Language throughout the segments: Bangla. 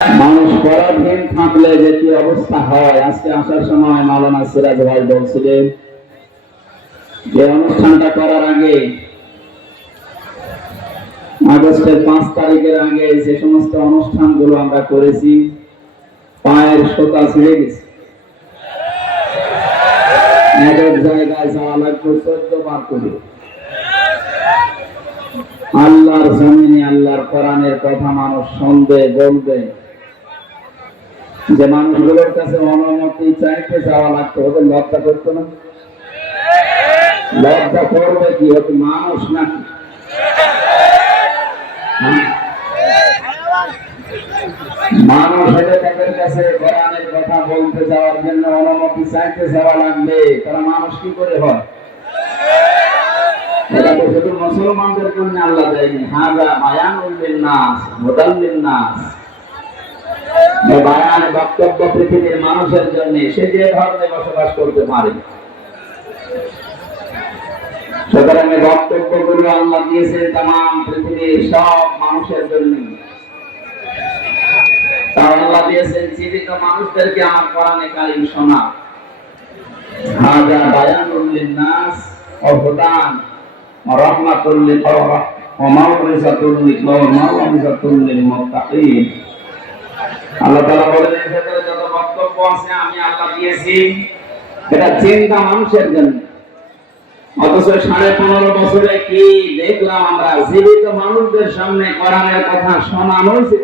মানুষ পরাধীন থাকলে যে কি অবস্থা হয়, আজকে আসার সময় মাওলানা সিরাজ ভাই বলছিলেন যে অনুষ্ঠানটা করার আগে আগস্টের 5 তারিখের আগে যে সমস্ত অনুষ্ঠানগুলো আমরা করেছি পায়ের সোতা ছিঁড়ে গেছে। এক এক জায়গায় যাওয়া লাগবে 14 বার করে। আল্লাহর জমিনে আল্লাহর কোরআনের কথা মানুষ শুনবে, বলবে, যে মানুষগুলোর কাছে অনুমতি চাইতে যাওয়া লাগতো, ওদের লজ্জা করতো না? লজ্জা করবে কি? হতে মানুষ নাকি? মানুষ হলে তাদের কাছে কোরআনের কথা বলতে যাওয়ার জন্য অনুমতি চাইতে যাওয়া লাগবে, তারা মানুষ কি করে হয়? এটা তো শুধু মুসলমানদের জন্য আল্লাহ দেয়নি। হাযা বায়ানুল লিন-নাস হুদাল লিন-নাস, বায়ান বক্তব্য পৃথিবীর মানুষের জন্য, সে যে ধর্মে বসবাস করতে পারে। সুতরাং বক্তব্যগুলো আল্লাহ দিয়েছেন তামাম পৃথিবীর সব মানুষের জন্য। আল্লাহ দিয়েছেন জীবিত মানুষদেরকে আমার কোরআনে কারীম শোনা। হাযা বায়ানুল লিন-নাস ওয়া হুদান ওয়া রাহমাতুল ওয়া মাউইযাতুল লিল মুত্তাকিন। আল্লাহ তাআলা বলেন, এর ভেতরে যত বক্তব্য আছে আমি আল্লাহ দিয়েছি, এটা চিন্তা মানুষের জন্য। অথচ 15.5 বছরে কি দেখলাম আমরা? জীবিত মানুষদের সামনে কোরআনের কথা শোনানো হয়েছে।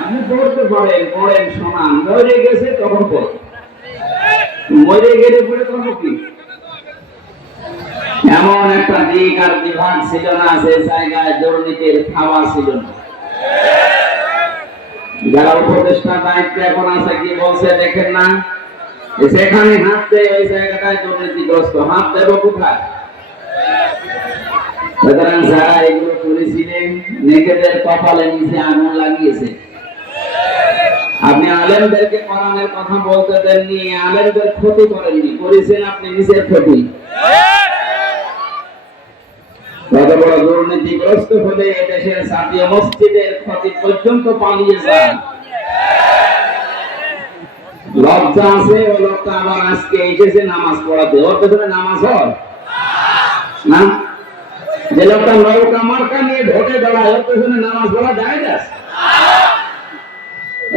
আপনি পড়তে পারেন, পড়েন, শোনান। মরে গেছে তখন পড়ে, মরে গেলে পড়ে তখন কি? এমন একটা দিক আর বিভাগ ছিল না যে জায়গায় দুর্নীতির খাওয়া ছিল না। যারা উপদেষ্টা দায়িত্বে এখন আছে কি বলছে দেখেন না? যেখানে হাত দেয় ওই জায়গাটায় দুর্নীতিগ্রস্ত। হাত দেব কোথায়? সুতরাং যারা এগুলো করেছিলেন নিজেদের কপালে নিচে আগুন লাগিয়েছে। আপনি আলেমদেরকে কোরআনের কথা বলতে দেননি, আলেমদের ক্ষতি করেননি, করেছেন আপনি নিজের ক্ষতি। কত বড় দুর্নীতিগ্রস্ত হলে দেশের জাতীয় মসজিদের ক্ষতি পর্যন্ত পালিয়ে যান। লজ্জা আছে ও লোকটা আবার আজকে এসেছে নামাজ পড়াতে, ওর পেছনে নামাজ হয় না? যে লোকটা নৌকা মার্কা নিয়ে ভোটে দাঁড়ায়, ওর পেছনে নামাজ পড়া যায় না?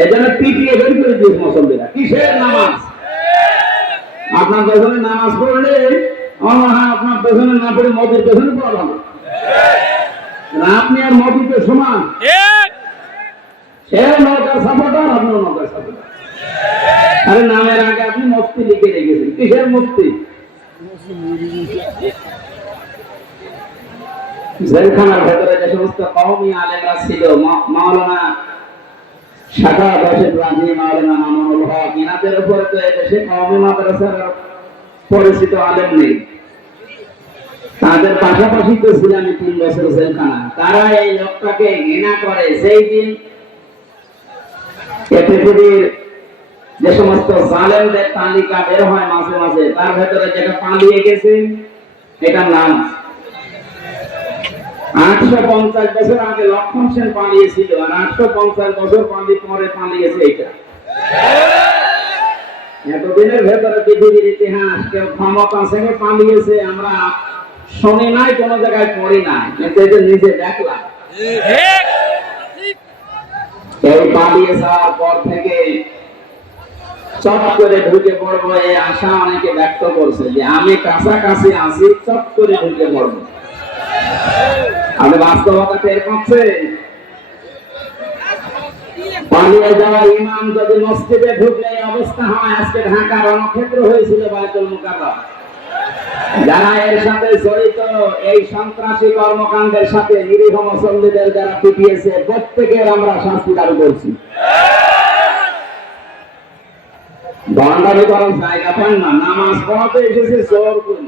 এজন্য পিটিয়ে বের করে দিয়েছে মুসল্লিরা। কিসের নামাজ? আপনার পেছনে নামাজ পড়লে আপনার পেছনে না পড়ে মোদির পেছনে পড়া ভালো। আপনি আর মোদিতে সমান। সে নৌকার সাপোর্টার, আপনিও নৌকার সাপোর্টার। আরে নামের আগে আপনি মুফতি লিখে রেখেছেন। কিসের মুফতি? জেলখানার ভেতরে যে সমস্ত কওমি আলেমরা ছিল, মাওলানা শাখা রশিদ রাজি, মাওলানা মামুনুল হক, ইনাদের উপরে তো এদেশে কওমি মাদ্রাসার পরিচিত আলেম নেই। তাদের পাশাপাশি তো ছিলাম 3 বছর জেলখানা। তারা এই লোকটাকে ঘৃণা করে। সেই দিন পৃথিবীর যে সমস্ত জালেমদের তালিকা বের হয় মাঝে মাঝে, তার ভেতরে যেটা পালিয়ে গেছে এটার নাম 850 বছর আগে লক্ষণ সেন পালিয়েছিল, আর 850 বছর পরে পালিয়েছে এটা। এতদিনের ভেতরে পৃথিবীর ইতিহাস কেউ ক্ষমতা থেকে পালিয়েছে আমরা শুনি নাই, কোন জায়গায় পড়ি নাই, কিন্তু এটা নিজে দেখলাম। এই পালিয়ে যাওয়ার পর থেকে চট করে ঢুকে পড়বো এই আশা অনেকে ব্যক্ত করছে, যে আমি কাছাকাছি আছি, চট করে ঢুকে পড়বো। আমি বাস্তবতা টের পাচ্ছে। পালিয়ে যাওয়া ইমাম যদি মসজিদে ঢুকলে এই অবস্থা হয়, আজকে ঢাকা রণক্ষেত্র হয়েছিল বায়তুল মুকাররম। যারা এর সাথে জড়িত, এই সন্ত্রাসী কর্মকাণ্ডের সাথে নিরীহ মুসল্লিদের যারা পিটিয়েছে, প্রত্যেকের আমরা শাস্তি দাবি করছি। দণ্ডারি করার জায়গা পান না, নামাজ পড়াতে এসেছে চোর করে।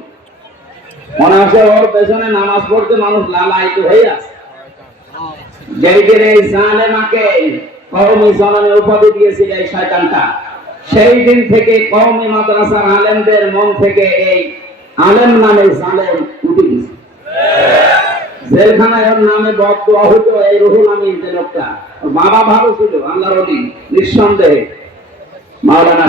মনে হচ্ছে ওর পেছনে নামাজ পড়তে মানুষ লালায়িত হয়ে আছে। যেদিন এই জালেমাকে কওমি জননী উপাধি দিয়েছিল এই শয়তানটা, সেই দিন থেকে কওমি মাদ্রাসার আলেমদের মন থেকে এই আলেম নামে জালেম উঠে গেছে। জেলখানায় ওর নামে বদদোয়া হতো, এই রুহুল আমিন যে লোকটা, বাবা ভালো ছিল, আল্লাহর ওলি নিঃসন্দেহে। মাওলানা